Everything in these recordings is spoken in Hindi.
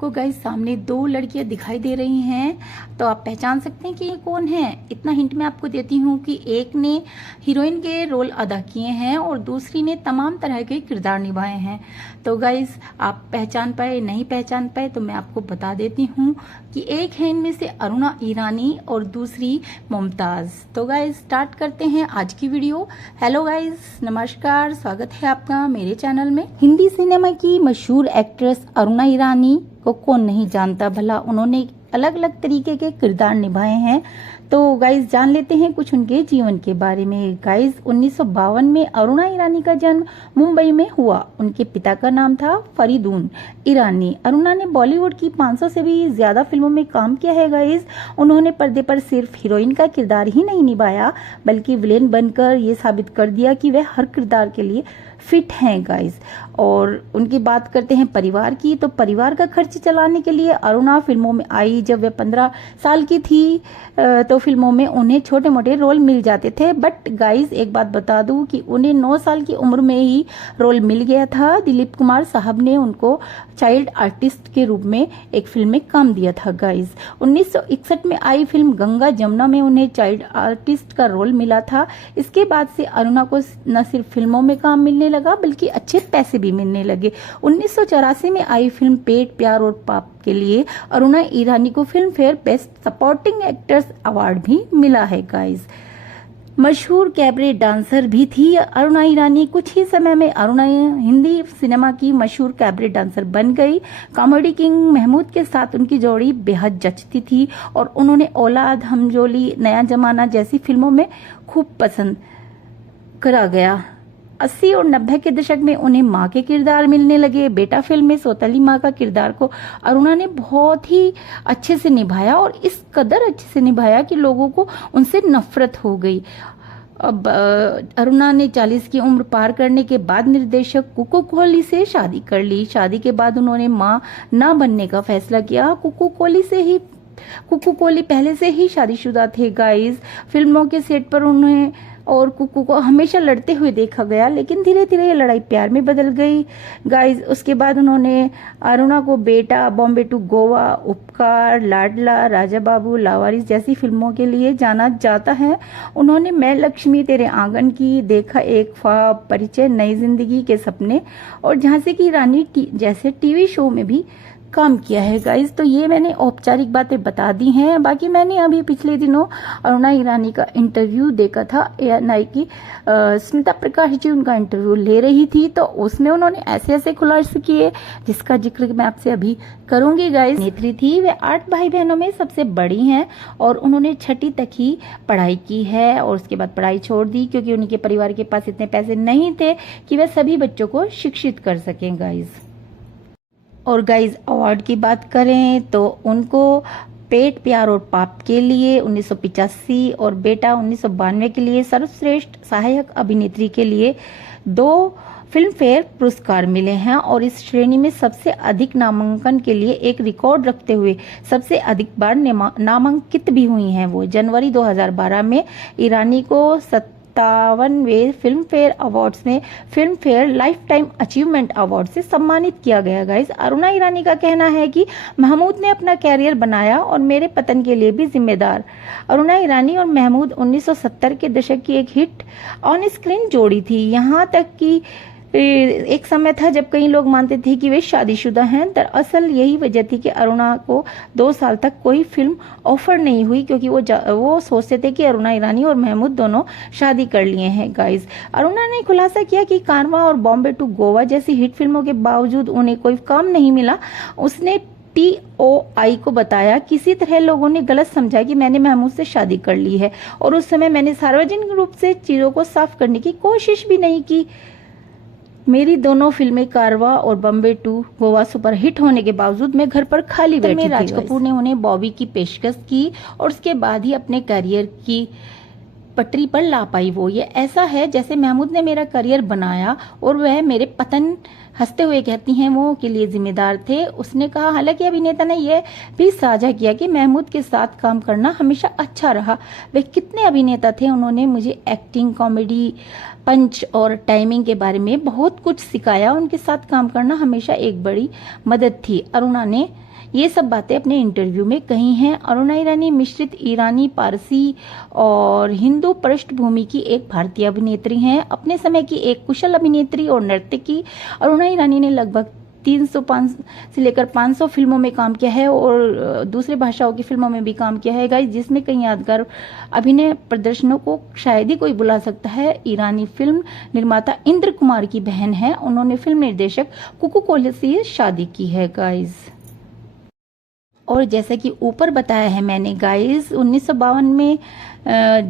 आपको गाइस सामने दो लड़कियां दिखाई दे रही हैं, तो आप पहचान सकते हैं कि ये कौन है। इतना हिंट मैं आपको देती हूँ कि एक ने हीरोइन के रोल अदा किए हैं और दूसरी ने तमाम तरह के किरदार निभाए हैं। तो गाइस आप पहचान पाए नहीं पहचान पाए तो मैं आपको बता देती हूँ कि एक है इनमें से अरुणा ईरानी और दूसरी मुमताज। तो गाइस स्टार्ट करते हैं आज की वीडियो। हेलो गाइस, नमस्कार, स्वागत है आपका मेरे चैनल में। हिंदी सिनेमा की मशहूर एक्ट्रेस अरुणा ईरानी को कौन नहीं जानता भला। उन्होंने अलग अलग तरीके के किरदार निभाए हैं। तो गाइस जान लेते हैं कुछ उनके जीवन के बारे में। गाइस 1952 में अरुणा ईरानी का जन्म मुंबई में हुआ। उनके पिता का नाम था फरीदून ईरानी। अरुणा ने बॉलीवुड की 500 से भी ज्यादा फिल्मों में काम किया है। गाइस उन्होंने पर्दे पर सिर्फ हीरोइन का किरदार ही नहीं निभाया बल्कि विलेन बनकर ये साबित कर दिया कि वे हर किरदार के लिए फिट हैं। गाइस और उनकी बात करते हैं परिवार की, तो परिवार का खर्च चलाने के लिए अरुणा फिल्मों में आई। जब वे 15 साल की थी तो फिल्मों में उन्हें छोटे मोटे रोल मिल जाते थे। बट गाइस एक बात बता दूं कि उन्हें 9 साल की उम्र में ही रोल मिल गया था। दिलीप कुमार साहब ने उनको चाइल्ड आर्टिस्ट के रूप में एक फिल्म में काम दिया था। गाइस 1961 में आई फिल्म गंगा जमुना में उन्हें चाइल्ड आर्टिस्ट का रोल मिला था। इसके बाद से अरुणा को न सिर्फ फिल्मों में काम मिलने लगा बल्कि अच्छे पैसे भी मिलने लगे। 1984 में आई फिल्म पेट प्यार और पाप के लिए अरुणा ईरानी को film fair best supporting actress award भी मिला है। गाइस मशहूर कैबरे डांसर भी थी अरुणा ईरानी। कुछ ही समय में अरुणा हिंदी सिनेमा की मशहूर कैबरे डांसर बन गई। कॉमेडी किंग महमूद के साथ उनकी जोड़ी बेहद जचती थी और उन्होंने औलाद, हमजोली, नया जमाना जैसी फिल्मों में खूब पसंद करा गया। 80 और 90 के दशक में उन्हें माँ के किरदार मिलने लगे। बेटा फिल्म में सौतेली माँ का किरदार को अरुणा ने बहुत ही अच्छे से निभाया और इस कदर अच्छे से निभाया कि लोगों को उनसे नफरत हो गई। अब अरुणा ने 40 की उम्र पार करने के बाद निर्देशक कुकू कोहली से शादी कर ली। शादी के बाद उन्होंने माँ न बनने का फैसला किया। कुकू कोहली पहले से ही शादीशुदा थे। गाइस फिल्मों के सेट पर उन्हें और कुकू को हमेशा लड़ते हुए देखा गया, लेकिन धीरे धीरे ये लड़ाई प्यार में बदल गई। गाइस उसके बाद उन्होंने अरुणा को बेटा, बॉम्बे टू गोवा, उपकार, लाडला, राजा बाबू, लावारिस जैसी फिल्मों के लिए जाना जाता है। उन्होंने मैं लक्ष्मी, तेरे आंगन की, देखा एक ख्वाब, परिचय, नई जिंदगी के सपने और झांसी की रानी जैसे टीवी शो में भी काम किया है। गाइस तो ये मैंने औपचारिक बातें बता दी हैं। बाकी मैंने अभी पिछले दिनों अरुणा ईरानी का इंटरव्यू देखा था। ANI की स्मिता प्रकाश जी उनका इंटरव्यू ले रही थी, तो उसमें उन्होंने ऐसे ऐसे खुलासे किए जिसका जिक्र मैं आपसे अभी करूंगी। गाइस नेत्री थी, वे 8 भाई बहनों में सबसे बड़ी हैं और उन्होंने 6ठी तक ही पढ़ाई की है और उसके बाद पढ़ाई छोड़ दी क्योंकि उनके परिवार के पास इतने पैसे नहीं थे कि वे सभी बच्चों को शिक्षित कर सकें। गाइस और गाइस अवार्ड की बात करें तो उनको पेट प्यार और पाप के लिए 1985 और बेटा 1992 के लिए सर्वश्रेष्ठ सहायक अभिनेत्री के लिए 2 फिल्म फेयर पुरस्कार मिले हैं और इस श्रेणी में सबसे अधिक नामांकन के लिए एक रिकॉर्ड रखते हुए सबसे अधिक बार नामांकित भी हुई हैं। वो जनवरी 2012 में ईरानी को 57वें फिल्म फेयर अवार्ड्स में film fair life time achievement award से सम्मानित किया गया। गाइस अरुणा ईरानी का कहना है कि महमूद ने अपना कैरियर बनाया और मेरे पतन के लिए भी जिम्मेदार। अरुणा ईरानी और महमूद 1970 के दशक की एक हिट ऑन स्क्रीन जोड़ी थी। यहाँ तक कि एक समय था जब कई लोग मानते थे कि वे शादीशुदा हैं। दरअसल यही वजह थी कि अरुणा को 2 साल तक कोई फिल्म ऑफर नहीं हुई क्योंकि वो सोचते थे कि अरुणा ईरानी और महमूद दोनों शादी कर लिए हैं। गाइस अरुणा ने खुलासा किया कि कारवां और बॉम्बे टू गोवा जैसी हिट फिल्मों के बावजूद उन्हें कोई काम नहीं मिला। उसने TOI को बताया, किसी तरह लोगों ने गलत समझा कि मैंने महमूद से शादी कर ली है और उस समय मैंने सार्वजनिक रूप से चीजों को साफ करने की कोशिश भी नहीं की। मेरी दोनों फिल्में कारवा और Bombay to Goa super hit होने के बावजूद मैं घर पर खाली बैठी थी। राज कपूर ने उन्हें बॉबी की पेशकश की और उसके बाद ही अपने करियर की पटरी पर ला पाई। वो ये ऐसा है जैसे महमूद ने मेरा करियर बनाया और वह मेरे पतन, हंसते हुए कहती हैं, वो के लिए जिम्मेदार थे। उसने कहा हालांकि अभिनेता ने यह भी साझा किया कि महमूद के साथ काम करना हमेशा अच्छा रहा। वे कितने अभिनेता थे, उन्होंने मुझे एक्टिंग, कॉमेडी, पंच और टाइमिंग के बारे में बहुत कुछ सिखाया। उनके साथ काम करना हमेशा एक बड़ी मदद थी। अरुणा ने ये सब बातें अपने इंटरव्यू में कही हैं। अरुणा ईरानी मिश्रित ईरानी, पारसी और हिंदू पृष्ठभूमि की एक भारतीय अभिनेत्री हैं। अपने समय की एक कुशल अभिनेत्री और नर्तकी, अरुणा ईरानी ने लगभग 305 से लेकर 500 फिल्मों में काम किया है और दूसरे भाषाओं की फिल्मों में भी काम किया है गाइस, जिसमें कई यादगार अभिनय प्रदर्शनों को शायद ही कोई बुला सकता है। ईरानी फिल्म निर्माता इंद्र कुमार की बहन है। उन्होंने फिल्म निर्देशक कुकू कोहली से शादी की है गाइस। और जैसा कि ऊपर बताया है मैंने गाइस, 1952 में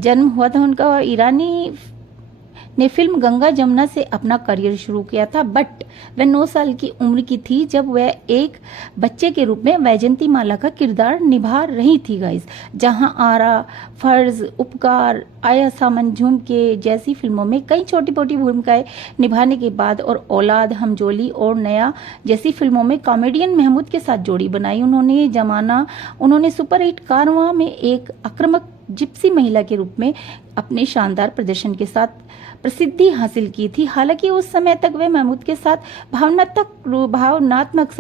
जन्म हुआ था उनका। ईरानी ने फिल्म गंगा जमुना से अपना करियर शुरू किया था, बट वह 9 साल की उम्र की थी जब वह एक बच्चे के रूप में वैजंती माला का किरदार निभा रही थी गाइस। जहां आरा, फर्ज, उपकार, आया सामन झुमके जैसी फिल्मों में कई छोटी छोटी भूमिकाएं निभाने के बाद और औलाद, हमजोली और नया जैसी फिल्मों में कॉमेडियन महमूद के साथ जोड़ी बनाई उन्होंने। जमाना उन्होंने सुपरहिट कारवां में एक आक्रामक जिप्सी महिला के रूप में अपने शानदार प्रदर्शन के साथ प्रसिद्धि हासिल की थी। हालांकि उस समय तक वह महमूद के साथ भावनात्मक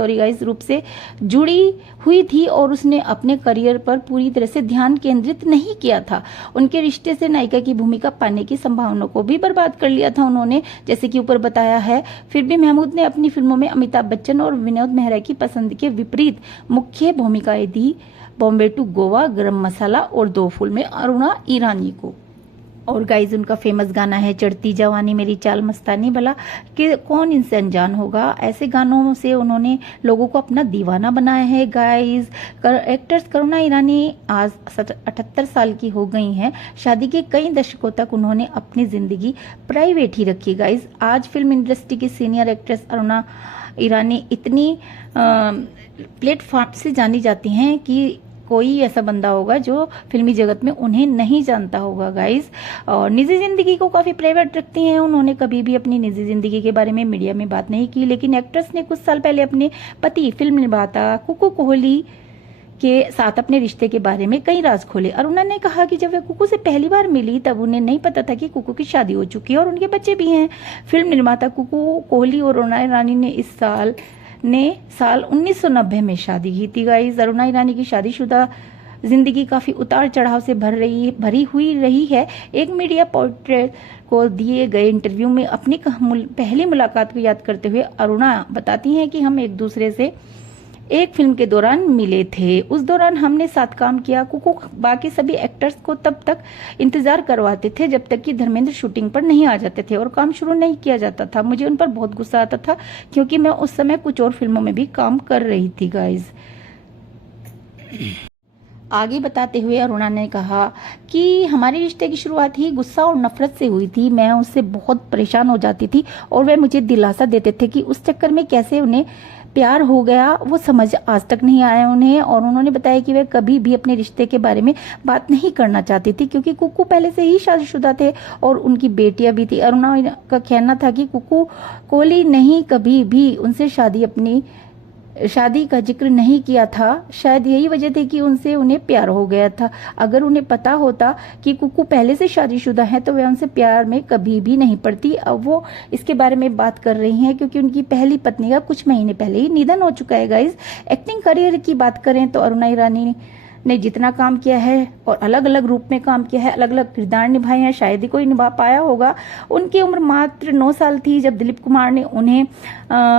रूप से जुड़ी हुई थी और उसने अपने करियर पर पूरी तरह से ध्यान केंद्रित नहीं किया था। उनके रिश्ते से नायिका की भूमिका पाने की संभावना को भी बर्बाद कर लिया था उन्होंने, जैसे कि ऊपर बताया है। फिर भी महमूद ने अपनी फिल्मों में अमिताभ बच्चन और विनोद मेहरा की पसंद के विपरीत मुख्य भूमिकाएं दी। बॉम्बे टू गोवा, गरम मसाला और दो फूल में अरुणा ईरानी को। और गाइज उनका फेमस गाना है चढ़ती जवानी मेरी चाल मस्तानी, भला कि कौन इनसे अनजान होगा। ऐसे गानों से उन्होंने लोगों को अपना दीवाना बनाया है गाइज। एक्ट्रेस अरुणा ईरानी आज 78 साल की हो गई हैं। शादी के कई दशकों तक उन्होंने अपनी जिंदगी प्राइवेट ही रखी गाइज। आज फिल्म इंडस्ट्री की सीनियर एक्ट्रेस अरुणा ईरानी इतनी प्लेटफॉर्म से जानी जाती हैं कि कोई ऐसा बंदा होगा जो फिल्मी जगत में उन्हें नहीं जानता होगा गाइस। और निजी जिंदगी को काफी प्राइवेट रखती हैं। उन्होंने कभी भी अपनी निजी जिंदगी के बारे में मीडिया में बात नहीं की, लेकिन एक्ट्रेस ने कुछ साल पहले अपने पति फिल्म निर्माता कुकू कोहली के साथ अपने रिश्ते के बारे में कई राज खोले। अरुणा ने कहा कि जब वे कुकू से पहली बार मिली तब उन्हें नहीं पता था कि कुकू की शादी हो चुकी है और उनके बच्चे भी हैं। फिल्म निर्माता कुकू कोहली और अरुणा ईरानी ने साल 1990 में शादी की थी गाइस। अरुणा ईरानी की शादीशुदा जिंदगी काफी उतार चढ़ाव से भरी हुई रही है। एक मीडिया पोर्ट्रेट को दिए गए इंटरव्यू में अपनी पहली मुलाकात को याद करते हुए अरुणा बताती हैं कि हम एक दूसरे से एक फिल्म के दौरान मिले थे। उस दौरान हमने साथ काम किया। कुकू बाकी सभी एक्टर्स को तब तक इंतजार करवाते थे जब तक कि धर्मेंद्र शूटिंग पर नहीं आ जाते थे और काम शुरू नहीं किया जाता था। मुझे उन पर बहुत गुस्सा आता था क्योंकि मैं उस समय कुछ और फिल्मों में भी काम कर रही थी गाइज। आगे बताते हुए अरुणा ने कहा कि हमारे रिश्ते की शुरुआत ही गुस्सा और नफरत से हुई थी। मैं उससे बहुत परेशान हो जाती थी और वह मुझे दिलासा देते थे कि उस चक्कर में कैसे उन्हें प्यार हो गया वो समझ आज तक नहीं आया उन्हें। और उन्होंने बताया कि वे कभी भी अपने रिश्ते के बारे में बात नहीं करना चाहती थी क्योंकि कुकू पहले से ही शादीशुदा थे और उनकी बेटियां भी थी। अरुणा का कहना था कि कुकू कोहली नहीं कभी भी उनसे शादी का जिक्र नहीं किया था। शायद यही वजह थी कि उनसे उन्हें प्यार हो गया था। अगर उन्हें पता होता कि कुकू पहले से शादीशुदा है तो वे उनसे प्यार में कभी भी नहीं पड़ती। अब वो इसके बारे में बात कर रही हैं क्योंकि उनकी पहली पत्नी का कुछ महीने पहले ही निधन हो चुका है गाइज। एक्टिंग करियर की बात करें तो अरुणा ईरानी ने जितना काम किया है और अलग अलग रूप में काम किया है, अलग अलग किरदार निभाए हैं, शायद ही कोई निभा पाया होगा। उनकी उम्र मात्र 9 साल थी जब दिलीप कुमार ने उन्हें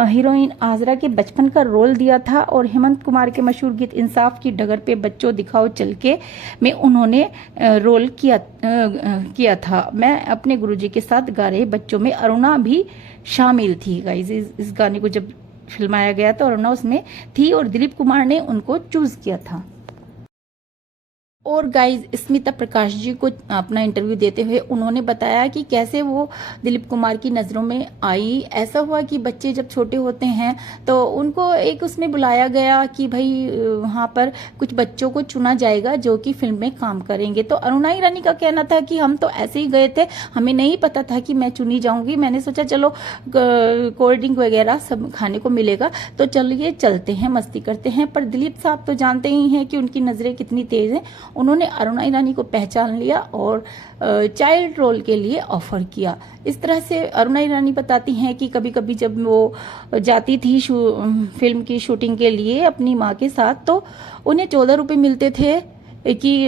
हीरोइन आजरा के बचपन का रोल दिया था और हेमंत कुमार के मशहूर गीत इंसाफ की डगर पे बच्चों दिखाओ चल के में उन्होंने रोल किया था। मैं अपने गुरुजी के साथ गा रहे बच्चों में अरुणा भी शामिल थी गाइस। इस गाने को जब फिल्माया गया तो अरुणा उसमें थी और दिलीप कुमार ने उनको चूज किया था। और गाइज स्मिता प्रकाश जी को अपना इंटरव्यू देते हुए उन्होंने बताया कि कैसे वो दिलीप कुमार की नज़रों में आई। ऐसा हुआ कि बच्चे जब छोटे होते हैं तो उनको एक उसमें बुलाया गया कि भाई वहाँ पर कुछ बच्चों को चुना जाएगा जो कि फिल्म में काम करेंगे। तो अरुणा ईरानी का कहना था कि हम तो ऐसे ही गए थे, हमें नहीं पता था कि मैं चुनी जाऊंगी। मैंने सोचा चलो कोल्ड ड्रिंक वगैरह सब खाने को मिलेगा तो चलिए चलते हैं, मस्ती करते हैं। पर दिलीप साहब तो जानते ही हैं कि उनकी नज़रें कितनी तेज हैं उन्होंने अरुणा ईरानी को पहचान लिया और चाइल्ड रोल के लिए ऑफर किया। इस तरह से अरुणा ईरानी बताती हैं कि कभी कभी जब वो जाती थी फिल्म की शूटिंग के लिए अपनी माँ के साथ, तो उन्हें 14 रुपये मिलते थे कि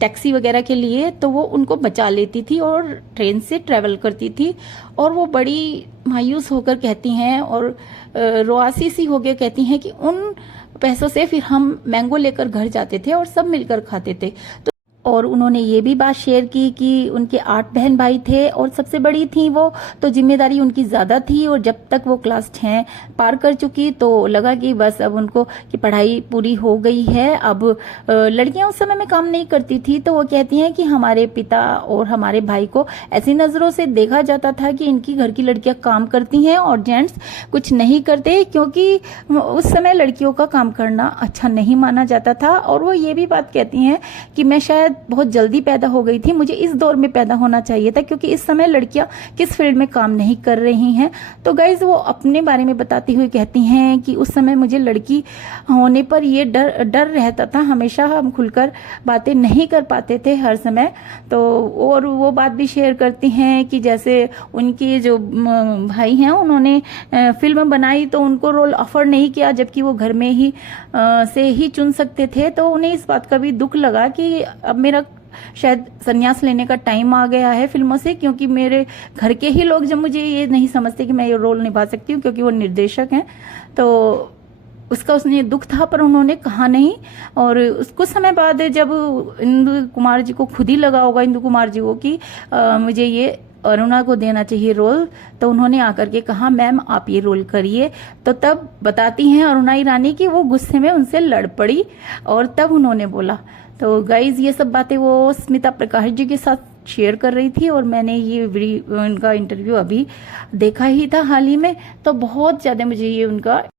टैक्सी वगैरह के लिए, तो वो उनको बचा लेती थी और ट्रेन से ट्रैवल करती थी। और वो बड़ी मायूस होकर कहती हैं और रोआसी सी होकर कहती हैं कि उन पैसों से फिर हम मैंगो लेकर घर जाते थे और सब मिलकर खाते थे। तो और उन्होंने ये भी बात शेयर की कि उनके 8 बहन भाई थे और सबसे बड़ी थी वो, तो जिम्मेदारी उनकी ज़्यादा थी। और जब तक वो क्लास 10 पार कर चुकी तो लगा कि बस अब उनको कि पढ़ाई पूरी हो गई है। अब लड़कियां उस समय में काम नहीं करती थी, तो वो कहती हैं कि हमारे पिता और हमारे भाई को ऐसी नज़रों से देखा जाता था कि इनकी घर की लड़कियां काम करती हैं और जेंट्स कुछ नहीं करते, क्योंकि उस समय लड़कियों का काम करना अच्छा नहीं माना जाता था। और वो ये भी बात कहती हैं कि मैं शायद बहुत जल्दी पैदा हो गई थी, मुझे इस दौर में पैदा होना चाहिए था, क्योंकि इस समय लड़कियां किस फील्ड में काम नहीं कर रही हैं। तो गाइज वो अपने बारे में बताती हुई कहती हैं कि उस समय मुझे लड़की होने पर ये डर रहता था, हमेशा हम खुलकर बातें नहीं कर पाते थे हर समय। तो और वो बात भी शेयर करती हैं कि जैसे उनके जो भाई हैं उन्होंने फिल्म बनाई तो उनको रोल ऑफर नहीं किया, जबकि वो घर में ही से ही चुन सकते थे। तो उन्हें इस बात का भी दुख लगा कि अब मेरा शायद संन्यास लेने का टाइम आ गया है फिल्मों से, क्योंकि मेरे घर के ही लोग जब मुझे ये नहीं समझते कि मैं ये रोल निभा सकती हूँ, क्योंकि वो निर्देशक हैं। तो उसका उसने दुख था, पर उन्होंने कहा नहीं। और कुछ समय बाद जब इंदु कुमार जी को खुद ही लगा होगा, इंदु कुमार जी को, कि मुझे ये अरुणा को देना चाहिए रोल, तो उन्होंने आकर के कहा मैम आप ये रोल करिए। तो तब बताती हैं अरुणा ईरानी कि वो गुस्से में उनसे लड़ पड़ी और तब उन्होंने बोला। तो गाइज ये सब बातें वो स्मिता प्रकाश जी के साथ शेयर कर रही थी और मैंने ये उनका इंटरव्यू अभी देखा ही था हाल ही में। तो बहुत ज़्यादा मुझे ये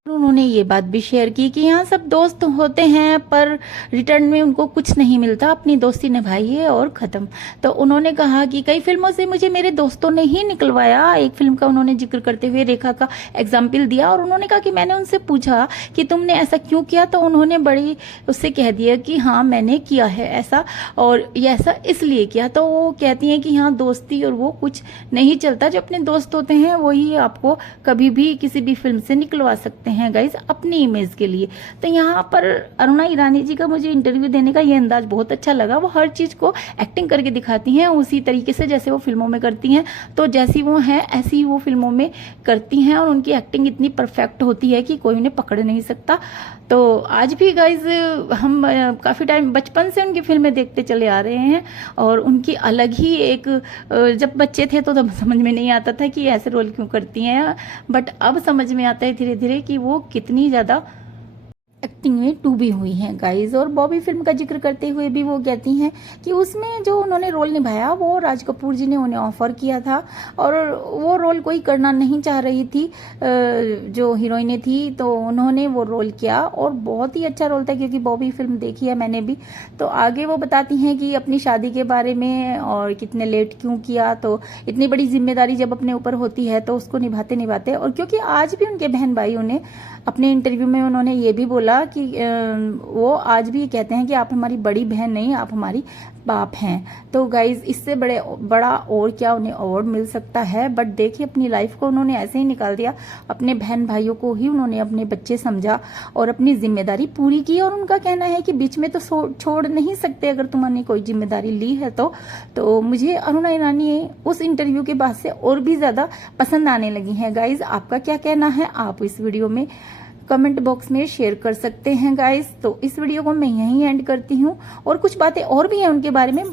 उन्होंने ये बात भी शेयर की कि यहाँ सब दोस्त होते हैं पर रिटर्न में उनको कुछ नहीं मिलता, अपनी दोस्ती निभाइए और ख़त्म। तो उन्होंने कहा कि कई फिल्मों से मुझे मेरे दोस्तों ने ही निकलवाया। एक फिल्म का उन्होंने जिक्र करते हुए रेखा का एग्जाम्पल दिया और उन्होंने कहा कि मैंने उनसे पूछा कि तुमने ऐसा क्यों किया, तो उन्होंने बड़ी उससे कह दिया कि हाँ मैंने किया है ऐसा, और ये ऐसा इसलिए किया। तो वो कहती हैं कि हाँ दोस्ती और वो कुछ नहीं चलता, जो अपने दोस्त होते हैं वही आपको कभी भी किसी भी फिल्म से निकलवा सकते हैं गाइज अपनी इमेज के लिए। तो यहाँ पर अरुणा ईरानी जी का मुझे इंटरव्यू देने का ये अंदाज बहुत अच्छा लगा। वो हर चीज को एक्टिंग करके दिखाती हैं उसी तरीके से जैसे वो फिल्मों में करती हैं। तो जैसी वो हैं ऐसी ही वो फिल्मों में करती हैं और उनकी एक्टिंग इतनी परफेक्ट होती है कि कोई उन्हें पकड़ नहीं सकता। तो आज भी गाइज हम काफ़ी टाइम बचपन से उनकी फिल्में देखते चले आ रहे हैं और उनकी अलग ही एक, जब बच्चे थे तो तब समझ में नहीं आता था कि ऐसे रोल क्यों करती हैं, बट अब समझ में आता है धीरे धीरे कि वो कितनी ज़्यादा एक्टिंग में डूबी हुई हैं गाइज। और बॉबी फिल्म का जिक्र करते हुए भी वो कहती हैं कि उसमें जो उन्होंने रोल निभाया वो राज कपूर जी ने उन्हें ऑफर किया था और वो रोल कोई करना नहीं चाह रही थी जो हीरोइनें थी, तो उन्होंने वो रोल किया और बहुत ही अच्छा रोल था, क्योंकि बॉबी फिल्म देखी है मैंने भी। तो आगे वो बताती हैं कि अपनी शादी के बारे में और कितने लेट क्यों किया। तो इतनी बड़ी जिम्मेदारी जब अपने ऊपर होती है तो उसको निभाते निभाते, और क्योंकि आज भी उनके बहन भाई उन्हें अपने इंटरव्यू में उन्होंने ये भी बोला कि वो आज भी कहते हैं कि आप हमारी बड़ी बहन नहीं, आप हमारी बाप हैं। तो गाइज इससे बड़ा और क्या उन्हें अवार्ड मिल सकता है। बट देखिए अपनी लाइफ को उन्होंने ऐसे ही निकाल दिया, अपने बहन भाइयों को ही उन्होंने अपने बच्चे समझा और अपनी जिम्मेदारी पूरी की। और उनका कहना है कि बीच में तो छोड़ नहीं सकते अगर तुमने कोई जिम्मेदारी ली है तो मुझे अरुणा ईरानी उस इंटरव्यू के बाद से और भी ज्यादा पसंद आने लगी हैं। गाइज आपका क्या कहना है, आप इस वीडियो में कमेंट बॉक्स में शेयर कर सकते हैं गाइस। तो इस वीडियो को मैं यहीं एंड करती हूँ और कुछ बातें और भी हैं उनके बारे में।